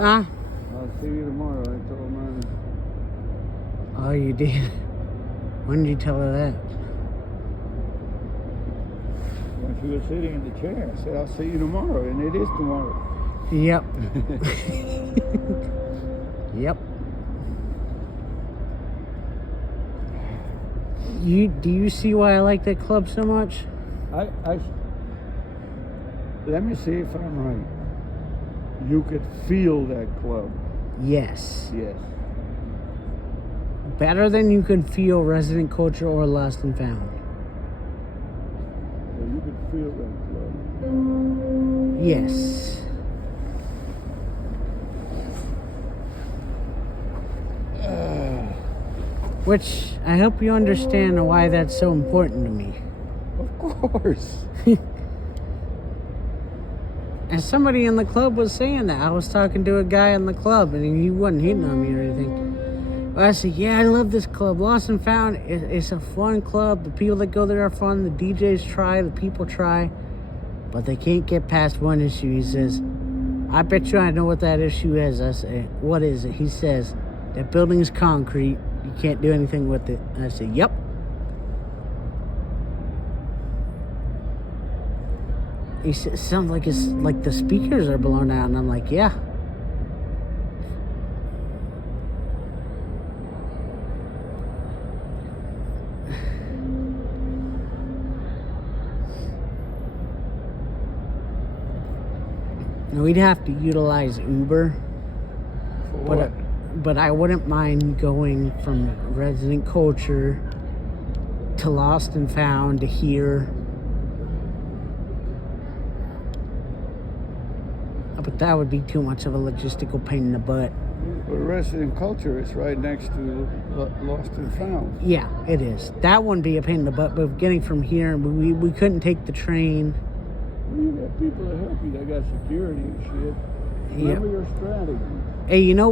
Huh? I'll see you tomorrow. I told Mommy. Oh, you did? When did you tell her that? When she was sitting in the chair, I said, I'll see you tomorrow. And it is tomorrow. Yep. Yep. Do you see why I like that club so much? Let me see if I'm right. You could feel that club. Yes. Yes. Better than you could feel Resident Culture or Lost and Found. So you could feel that club. Yes. Which I hope you understand why that's so important to me. Of course. And somebody in the club was saying that. I was talking to a guy in the club and he wasn't hitting on me or anything. But I said, yeah, I love this club. Lost and Found, it's a fun club. The people that go there are fun. The DJs try, the people try. But they can't get past one issue. He says, I bet you I know what that issue is. I say, what is it? He says, that building is concrete. You can't do anything with it. And I said, yep. He said, it sounds like it's like the speakers are blown out. And I'm like, yeah. We'd have to utilize Uber. For what? But I wouldn't mind going from Resident Culture to Lost and Found to here. But that would be too much of a logistical pain in the butt. But Resident Culture is right next to Lost and Found. Yeah, it is. That wouldn't be a pain in the butt, but getting from here, we couldn't take the train. Well, you got people that help you. They got security and shit. Remember your strategy. Hey, you know,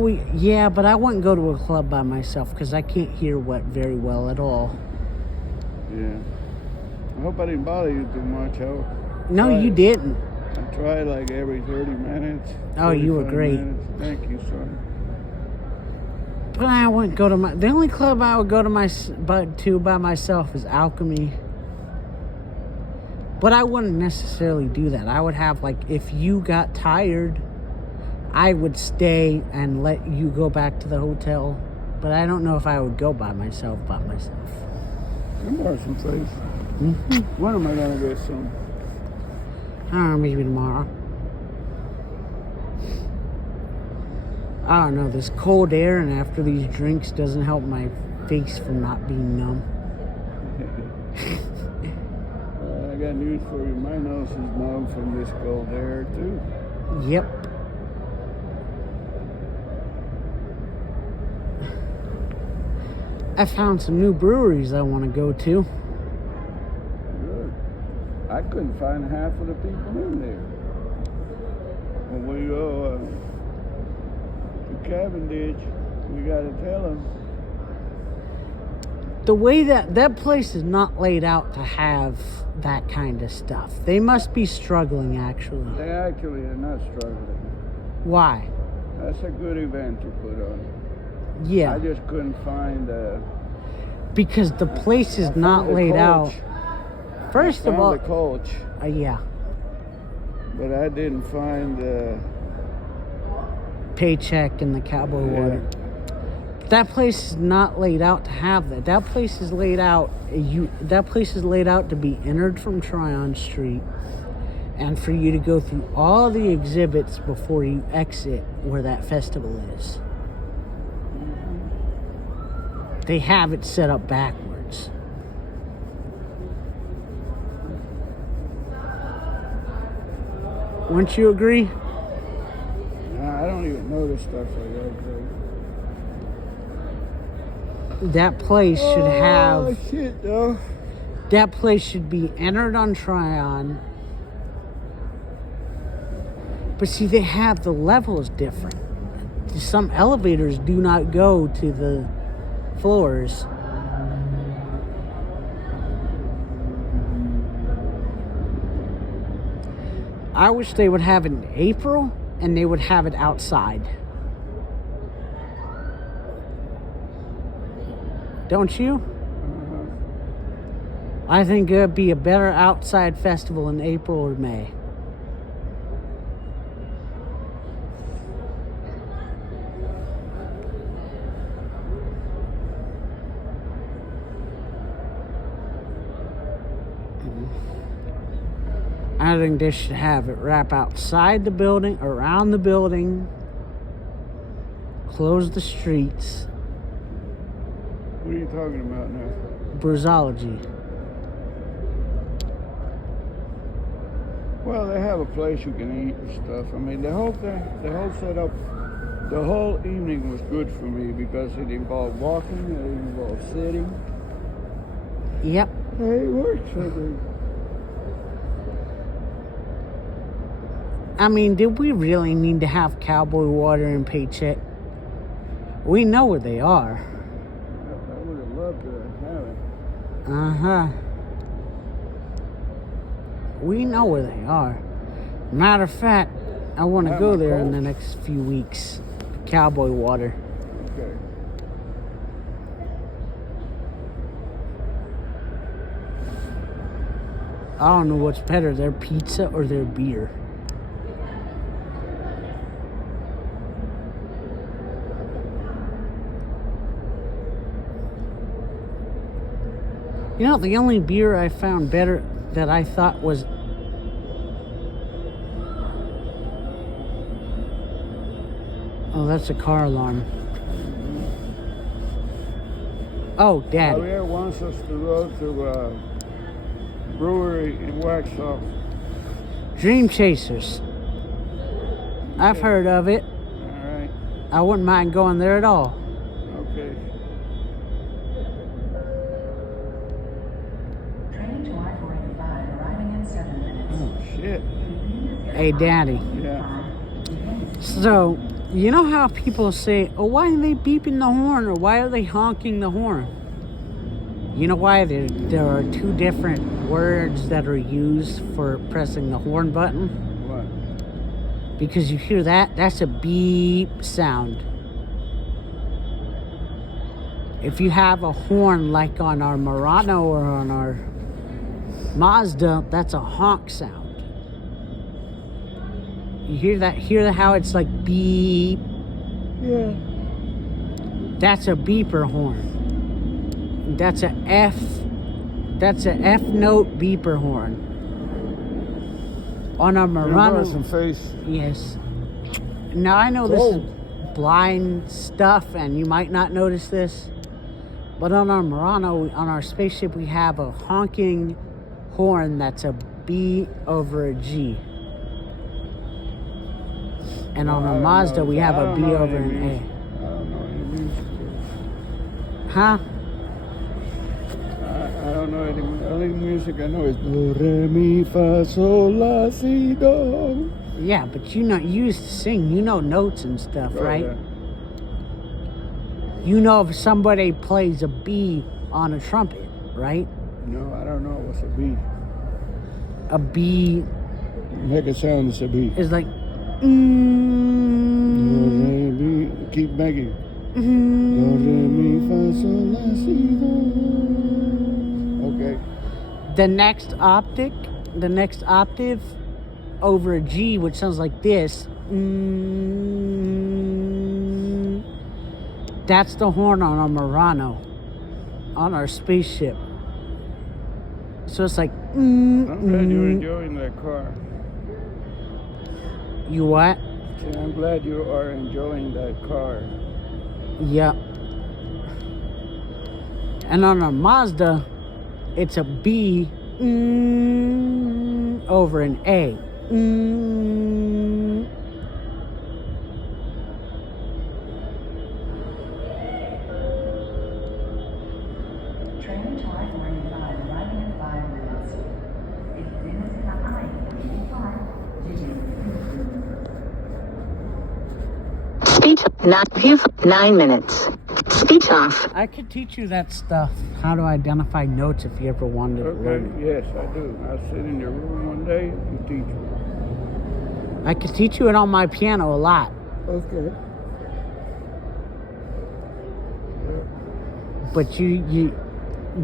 but I wouldn't go to a club by myself because I can't hear very well at all. Yeah. I hope I didn't bother you too much. No, you didn't. I try like every 30 minutes. Oh, you were great. Minutes. Thank you, son. But I wouldn't go to the only club I would go to by myself is Alchemy. But I wouldn't necessarily do that. I would have, like, if you got tired, I would stay and let you go back to the hotel. But I don't know if I would go by myself. Come on, someplace. Mm-hmm. When am I going to get some? I don't know, maybe tomorrow. I don't know, this cold air and after these drinks doesn't help my face from not being numb. I got news for you. My nose is numb from this cold air, too. Yep. I found some new breweries I want to go to. Good. I couldn't find half of the people in there. When we go to Cavendish, we got to tell them. The way that place is not laid out to have that kind of stuff. They must be struggling, actually. They actually are not struggling. Why? That's a good event to put on. Yeah. I just couldn't find because the place is not laid out. First of all, the coach. Yeah. But I didn't find Paycheck and the cowboy water. That place is not laid out to have that. That place is laid out. That place is laid out to be entered from Tryon Street, and for you to go through all the exhibits before you exit where that festival is. They have it set up backwards. Wouldn't you agree? I don't even know this stuff like that. That place should have. Oh shit, though. That place should be entered on Tryon. But see, they have the levels different. Some elevators do not go to the floors. I wish they would have it in April and they would have it outside. Don't you? I think it would be a better outside festival in April or May. I think they should have it wrap outside the building, around the building, close the streets. What are you talking about now? Bruisology. Well, they have a place you can eat and stuff. I mean, the whole thing, the whole setup, the whole evening was good for me because it involved walking, it involved sitting. Yep. Hey, it works for me. I mean, did we really need to have Cowboy Water and Paycheck? We know where they are. I would have loved to have it. Uh-huh. We know where they are. Matter of fact, I want to go there in the next few weeks. Cowboy Water. Okay. I don't know what's better, their pizza or their beer. You know, the only beer I found better that I thought was... Oh, that's a car alarm. Oh, Daddy. Javier wants us to go to brewery in Waxhaw. Dream Chasers. I've heard of it. All right. I wouldn't mind going there at all. Okay. Train to I-45 arriving in 7 minutes. Oh, shit. Hey, Daddy. Yeah. So, you know how people say, oh, why are they beeping the horn? Or why are they honking the horn? You know why? There are two different words that are used for pressing the horn button. What? Because you hear that, that's a beep sound. If you have a horn like on our Murano or on our Mazda, that's a honk sound. You hear that? Hear how it's like beep? Yeah. That's a beeper horn. That's a F note beeper horn. On our Murano. Some face. Yes. Now I know this is blind stuff and you might not notice this, but on our Murano, on our spaceship, we have a honking horn that's a B over a G. And on our Mazda, we have a B over an A. I don't know any music. Huh? I don't know any. Only music I know is do, re, mi, fa, sol, la, si, do. Yeah, but you used to sing. You know notes and stuff, right? Yeah. You know if somebody plays a B on a trumpet, right? No, I don't know what's a B. A B Make it sound as a B. is like... Do, re, mi, keep making. Do, re, mi, fa, sol, la, si, do. Okay. The next octave over a G, which sounds like this. That's the horn on our Murano, on our spaceship. So it's like. I'm glad you're enjoying that car. You what? I'm glad you are enjoying that car. Yep. And on our Mazda, it's a B over an A. Train to I-45 arriving in 5 minutes. Speech not view 9 minutes. Speech off. I could teach you that stuff, how to identify notes if you ever wanted to Okay, learn it. yes, I do. I'll sit in your room one day and teach you. I could teach you it on my piano a lot. Okay.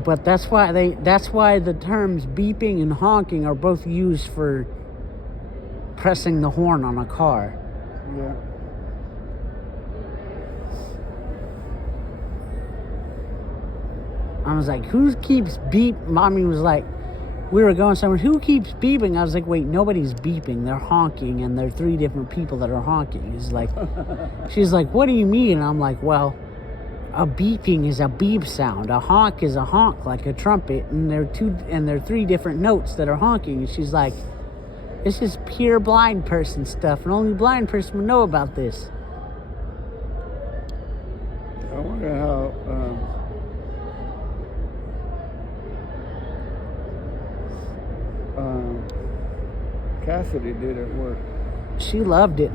But that's why the terms beeping and honking are both used for pressing the horn on a car. Yeah. I was like, who keeps beep? Mommy was like, we were going somewhere. Who keeps beeping? I was like, wait, nobody's beeping. They're honking, and they're 3 different people that are honking. She's like, what do you mean? And I'm like, well, a beeping is a beep sound. A honk is a honk, like a trumpet, and they're 3 different notes that are honking. And she's like, this is pure blind person stuff, and only a blind person would know about this. I wonder how. Cassidy did at work. She loved it.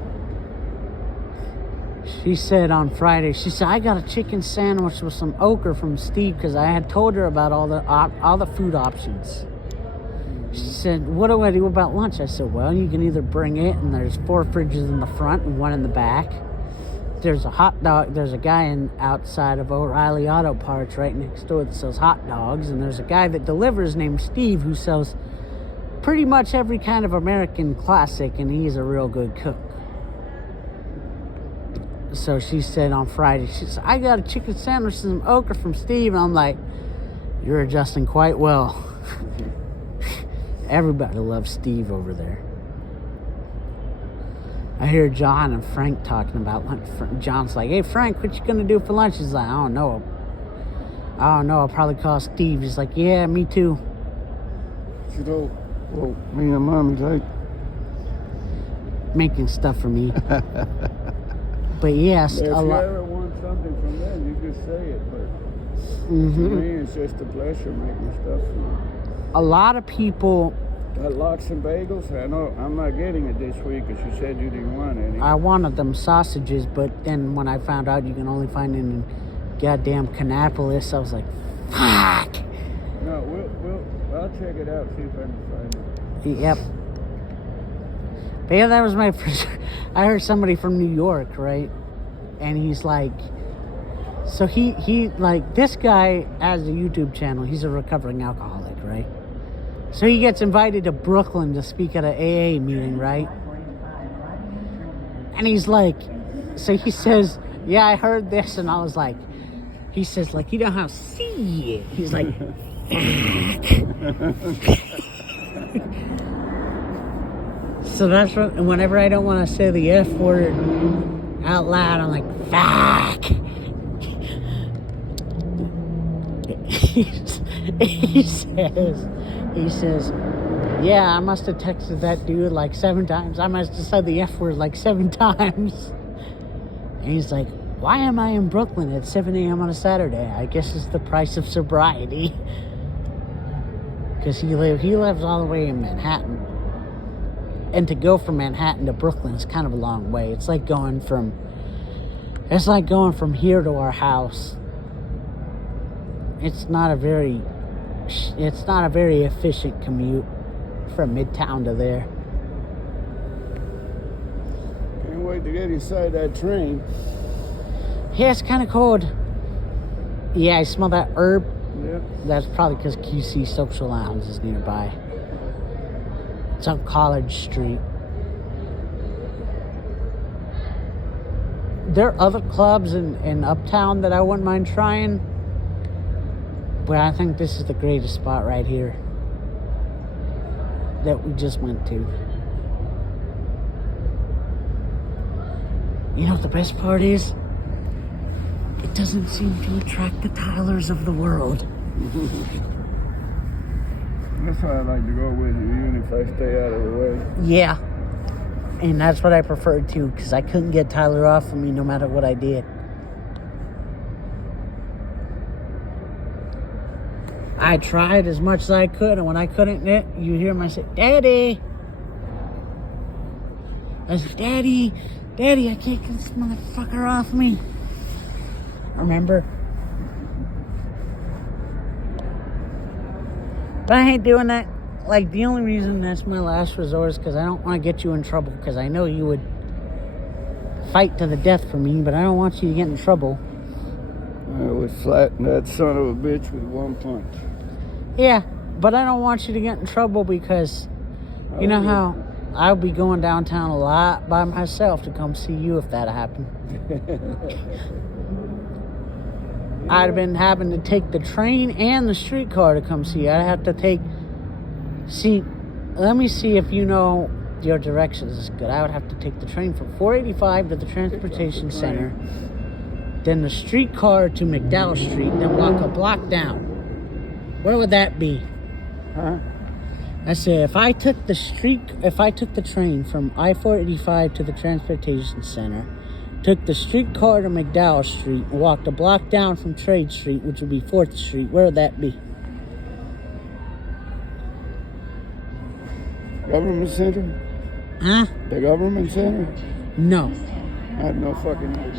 She said on Friday, she said, I got a chicken sandwich with some okra from Steve because I had told her about all the food options. She said, what do I do about lunch? I said, well, you can either bring it, and there's 4 fridges in the front and 1 in the back. There's a hot dog. There's a guy outside of O'Reilly Auto Parts right next door that sells hot dogs, and there's a guy that delivers named Steve who sells pretty much every kind of American classic, and he's a real good cook. So she said on Friday, she said, I got a chicken sandwich and some okra from Steve. And I'm like, you're adjusting quite well. Everybody loves Steve over there. I hear John and Frank talking about lunch. John's like, hey, Frank, what you going to do for lunch? He's like, I don't know. I'll probably call Steve. He's like, yeah, me too. You know, well, me and Mommy's like making stuff for me. But yes, if you ever want something from them, you just say it. But to me, it's just a pleasure making stuff for you. A lot of people. Got lox and bagels? I know I'm not getting it this week because you said you didn't want any. I wanted them sausages, but then when I found out you can only find it in goddamn Kannapolis, I was like, fuck. No, I'll check it out, see if I can find it. Yep. But yeah, that was my first. I heard somebody from New York, right? And he's like, so he like, this guy has a YouTube channel. He's a recovering alcoholic, right? So he gets invited to Brooklyn to speak at an AA meeting, right? And he's like, so he says, yeah, I heard this. And I was like, he says, like, you know how see it. He's like, so that's what, whenever I don't want to say the F word out loud, I'm like, fuck. He says, yeah, I must have texted that dude like 7 times. I must have said the F word like 7 times. And he's like, why am I in Brooklyn at 7 a.m. on a Saturday? I guess it's the price of sobriety. Because he lives all the way in Manhattan. And to go from Manhattan to Brooklyn is kind of a long way. It's like going from here to our house. It's not a very efficient commute from Midtown to there. Can't wait to get inside that train. Yeah, it's kind of cold. Yeah, I smell that herb. Yeah. That's probably because QC Social Lounge is nearby. It's on College Street. There are other clubs in Uptown that I wouldn't mind trying. But I think this is the greatest spot right here that we just went to. You know what the best part is? It doesn't seem to attract the Tylers of the world. That's why I like to go with you, even if I stay out of the way. Yeah. And that's what I preferred too, because I couldn't get Tyler off of me no matter what I did. I tried as much as I could, and when I couldn't, you hear him, I said, Daddy! I said, Daddy, I can't get this motherfucker off me. Remember? But I ain't doing that. like, the only reason that's my last resort is because I don't want to get you in trouble, because I know you would fight to the death for me, but I don't want you to get in trouble. I would flatten that son of a bitch with one punch. Yeah, but I don't want you to get in trouble because you know how I'll be going downtown a lot by myself to come see you if that happened. I'd have been having to take the train and the streetcar to come see you. I'd have to let me see if you know your directions is good. I would have to take the train from 485 to the transportation center, then the streetcar to McDowell Street, then walk a block down. Where would that be? Huh? I say if I took the train from I-485 to the transportation center, took the streetcar to McDowell Street, and walked a block down from Trade Street, which would be 4th Street, where would that be? Government center? Huh? The government center? No. I have no fucking idea.